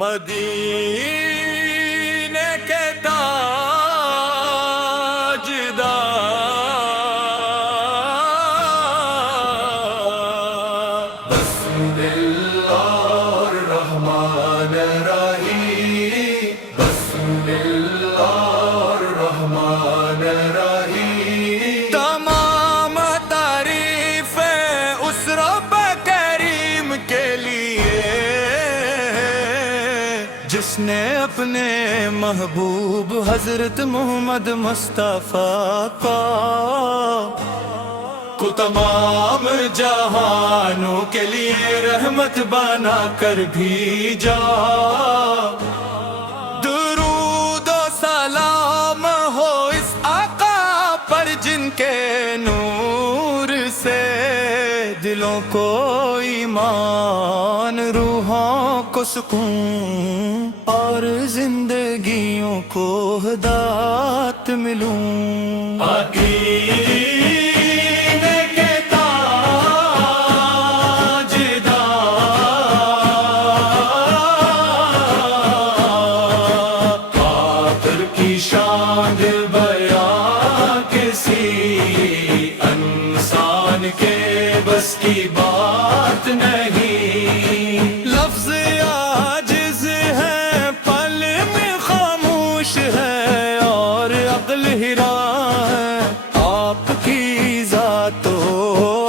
مدینے کے تاجدار، بسم اللہ الرحمن الرحیم، بسم اللہ الرحمن الرحیم۔ تمام تعریفیں اس رب کریم کے لیے جس نے اپنے محبوب حضرت محمد مصطفیٰ کو تمام جہانوں کے لیے رحمت بنا کر بھیجا۔ درود و سلام ہو اس آقا پر جن کے نور سے دلوں کو ایمان، روحوں کو سکون اور زندگیوں کو ہدایت ملوں۔ مدینے کے تاجدار، قادر کی شان بیان کسی انسان کے بس کی بات نہیں۔ لفظ عاجز ہے، پل میں خاموش ہے اور عقل ہرا ہے۔ آپ کی ذات و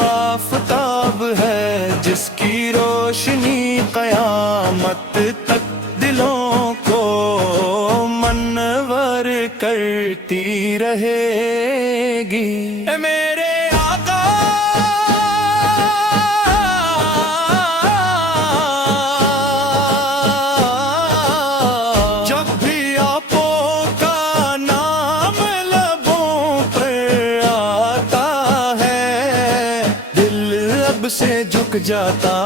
آفتاب ہے جس کی روشنی قیامت تک دلوں کو منور کرتی رہے گی۔ اے میرے آقا جب بھی آپوں کا نام لبوں پر آتا ہے، دل اب سے جھک جاتا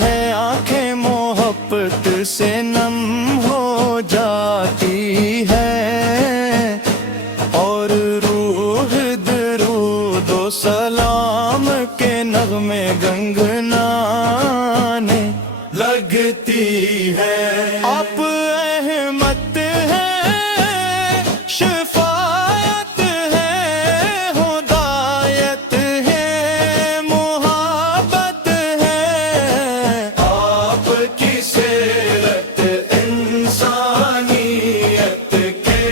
ہے، آنکھیں محبت سے نم ہو جاتی ہے، اور روح درود و سلام کے نغمے گنگنانے لگتی ہے۔ آپ احمد ہیں، شفاعت ہے، ہدایت ہے، محبت ہے۔ آپ کی سیرت انسانیت کے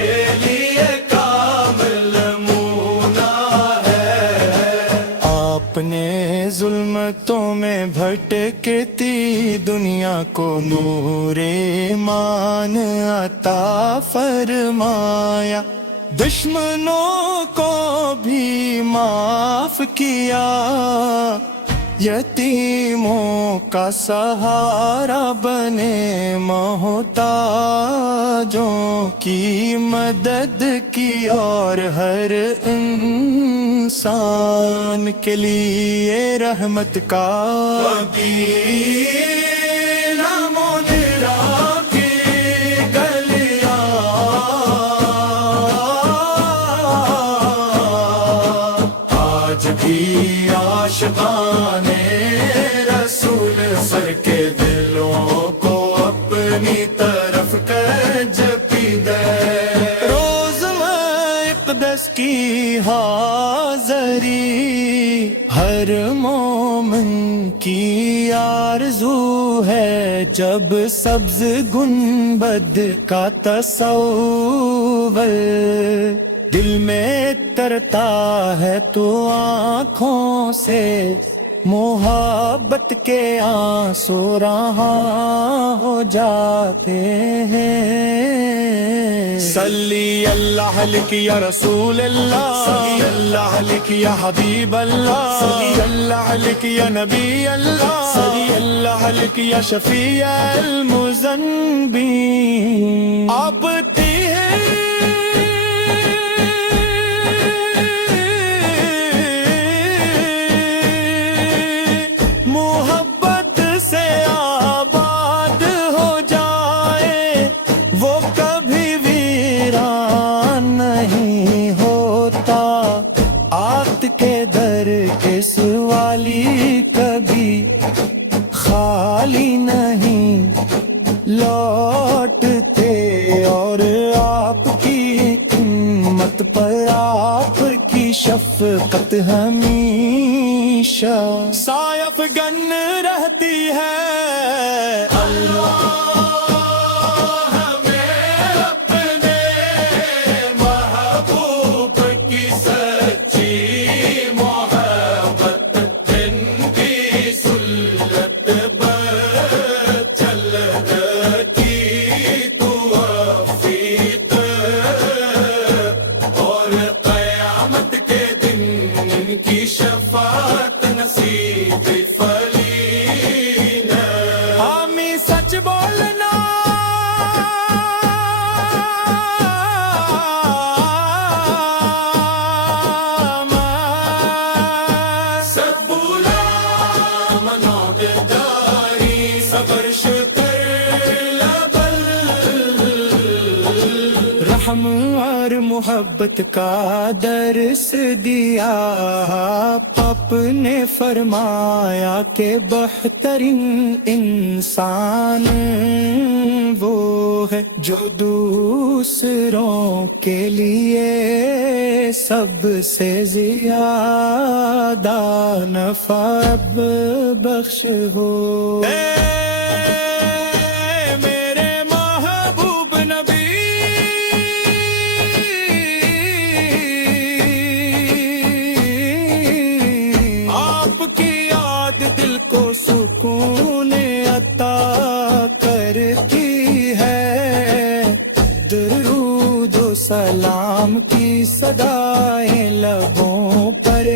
لیے کامل نمونہ ہے۔ آپ نے ظلمتوں میں بھٹکتی دنیا کو نور ایمان عطا فرمایا، دشمنوں کو بھی معاف کیا، یتیموں کا سہارا بنے، محتاجوں کی مدد کی، اور ہر انسان کے لیے رحمت کا مدینہ منیرہ کی گلیاں آج بھی عاشقان رسول سر کے دلوں کو اپنی طرف جپیدے۔ روز اقدس کی حاضری ہر مومن کی آرزو ہے، جب سبز گنبد کا تصور دل میں ترتا ہے تو آنکھوں سے محبت کے آنسو رہاں ہو جاتے ہیں۔ صلی اللہ علیہ یا رسول اللہ، صلی اللہ علیہ یا حبیب اللہ، صلی اللہ علیہ یا نبی اللہ، صلی اللہ علیہ یا شفیع المذنبین۔ آپ تھی ہیں محبت سے آباد ہو جائے، وہ کبھی ویران نہیں ہوتا، آت کے در کے سوالی کبھی خالی نہیں، لو لوٹتے اور آپ کی امت پر آپ کی شفقت ہمیشہ سایہ گن رہتی ہے اللہ ہمیں اپنے محبوب کی سچی محبت جن کی سلت پر چل رکھی تو افیت اور قیامت کے دن ان کی شفاعت نصیب فلینا ہمیں سچ بولنا سب بولا منو داری صبر شکر لبل رحم اور محبت کا درس دیا آپ نے فرمایا کہ بہترین انسان وہ ہے جو دوسروں کے لیے سب سے زیادہ نفع بخش ہو میرے محبوب نبی آپ کی یاد دل کو سکون عطا کرتی ہے درود و سلام کی صدائیں لبوں پر